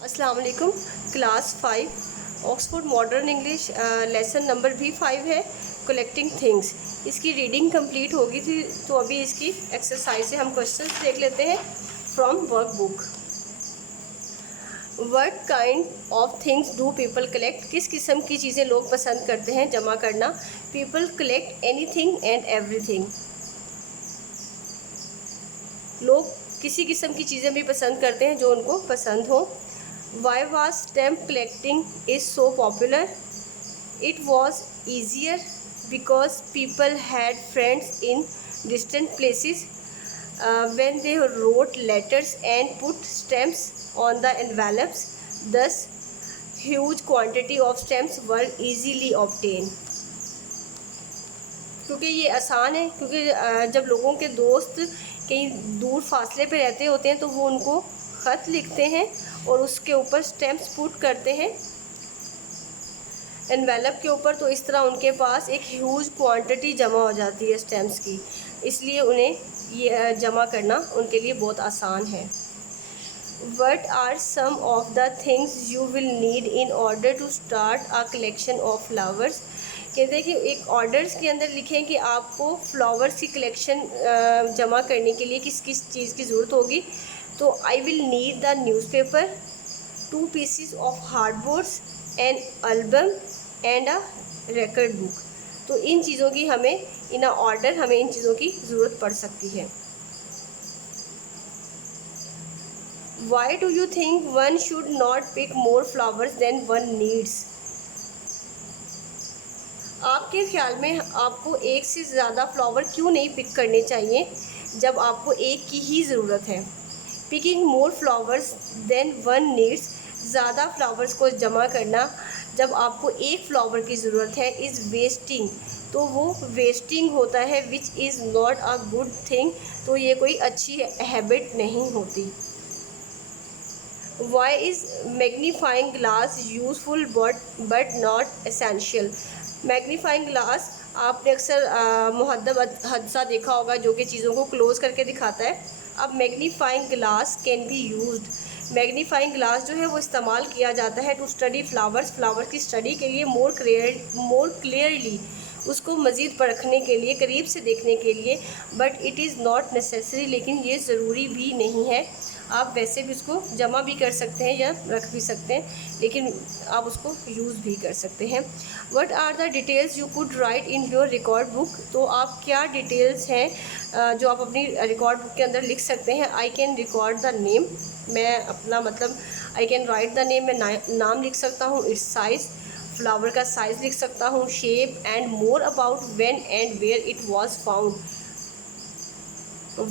अस्सलाम वालेकुम। Class 5 Oxford modern English lesson number भी 5 है, कलेक्टिंग थिंग्स। इसकी रीडिंग कंप्लीट होगी थी, तो अभी इसकी एक्सरसाइज से हम क्वेश्चंस देख लेते हैं from work book. What kind of things do people collect? किस किस्म की चीज़ें लोग पसंद करते हैं जमा करना? People collect anything and everything. लोग किसी किस्म की चीज़ें भी पसंद करते हैं जो उनको पसंद हो। Why was stamp collecting is so popular? It was easier because people had friends in distant places when they wrote letters and put stamps on the envelopes. Thus, huge quantity of stamps were easily obtained. क्योंकि ये आसान है, क्योंकि जब लोगों के दोस्त कहीं दूर फासले पे रहते होते हैं तो वो उनको ख़त लिखते हैं और उसके ऊपर स्टैम्प्स पुट करते हैं एनवेलप के ऊपर, तो इस तरह उनके पास एक ह्यूज क्वांटिटी जमा हो जाती है स्टैम्प्स की, इसलिए उन्हें ये जमा करना उनके लिए बहुत आसान है। What are some of the things you will need in order to start a collection of flowers? कहते हैं कि एक ऑर्डर्स के अंदर लिखें कि आपको फ्लावर्स की कलेक्शन जमा करने के लिए किस किस चीज़ की ज़रूरत होगी। तो I will need the newspaper, 2 pieces of hardboards, an album and a record book. तो इन चीज़ों की हमें इन ऑर्डर हमें इन चीज़ों की ज़रूरत पड़ सकती है। Why do you think one should not pick more flowers than one needs? आपके ख्याल में आपको एक से ज़्यादा फ्लावर क्यों नहीं पिक करने चाहिए जब आपको एक की ही ज़रूरत है? पिकिंग मोर फ्लावर्स देन वन नीड्स, ज़्यादा फ्लावर्स को जमा करना जब आपको एक फ्लावर की ज़रूरत है, इज़ वेस्टिंग, तो वो वेस्टिंग होता है, which is not a good thing, तो ये कोई अच्छी हैबिट नहीं होती। Why is magnifying glass useful but not essential? Magnifying glass आपने अक्सर मुहद्दब हादसा देखा होगा जो कि चीज़ों को क्लोज करके दिखाता है। अब magnifying glass can be used, magnifying glass जो है वो इस्तेमाल किया जाता है टू स्टडी फ्लावर्स की स्टडी के लिए, मोर क्लियरली, उसको मज़ीद परखने के लिए, करीब से देखने के लिए। But it is not necessary, लेकिन ये ज़रूरी भी नहीं है। आप वैसे भी उसको जमा भी कर सकते हैं या रख भी सकते हैं, लेकिन आप उसको यूज़ भी कर सकते हैं। What are the details you could write in your record book? तो आप क्या डिटेल्स हैं जो आप अपनी रिकॉर्ड बुक के अंदर लिख सकते हैं? I can record the name, मैं अपना मतलब I can write the name, मैं नाम लिख सकता हूँ, इट्स साइज़, फ्लावर का साइज़ लिख सकता हूँ, shape, and more about when and where it was found.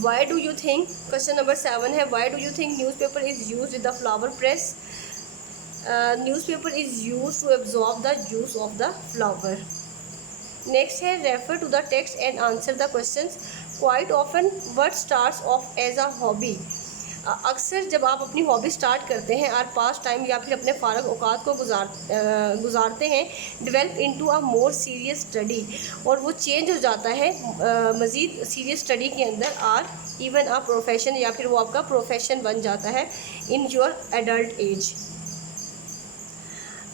Why do you think, question number 7 है, why do you think newspaper is used with the flower press? Newspaper is used to absorb the juice of the flower. Next है, refer to the text and answer the questions. Quite often what starts off as a hobby? अक्सर जब आप अपनी hobby start करते हैं और पास time या फिर अपने फ़ारग औकात को गुजारते हैं, develop into a more serious study, और वो चेंज हो जाता है मज़ीद सीरियस स्टडी के अंदर, और इवन अ प्रोफेशन, या फिर वो आपका प्रोफेशन बन जाता है in your adult age.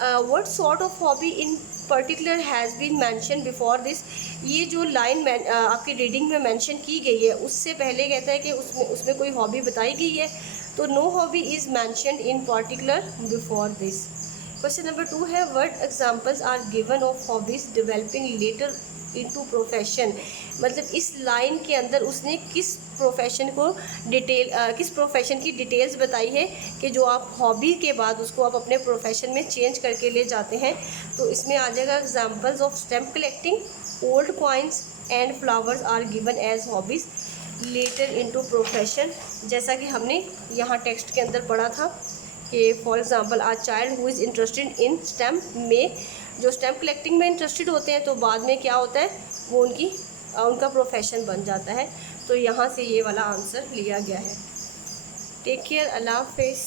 What sort of hobby in particular has been mention before this? ये जो लाइन आपकी रीडिंग में मेंशन की गई है, उससे पहले कहता है कि उसमें कोई हॉबी बताई गई है, तो no hobby is mention in particular before this. Question number 2 है, what examples are given of hobbies developing later into profession? मतलब इस लाइन के अंदर उसने किस प्रोफेशन की डिटेल्स बताई है कि जो आप हॉबी के बाद उसको आप अपने प्रोफेशन में चेंज करके ले जाते हैं। तो इसमें आ जाएगा examples of stamp collecting, old coins and flowers are given as hobbies later into profession, जैसा कि हमने यहाँ टेक्स्ट के अंदर पढ़ा था कि for example a child who is interested in stamp में, जो स्टैम्प कलेक्टिंग में इंटरेस्टेड होते हैं तो बाद में क्या होता है, वो उनका प्रोफेशन बन जाता है। तो यहाँ से ये वाला आंसर लिया गया है। टेक केयर, अल्लाह हाफिज़।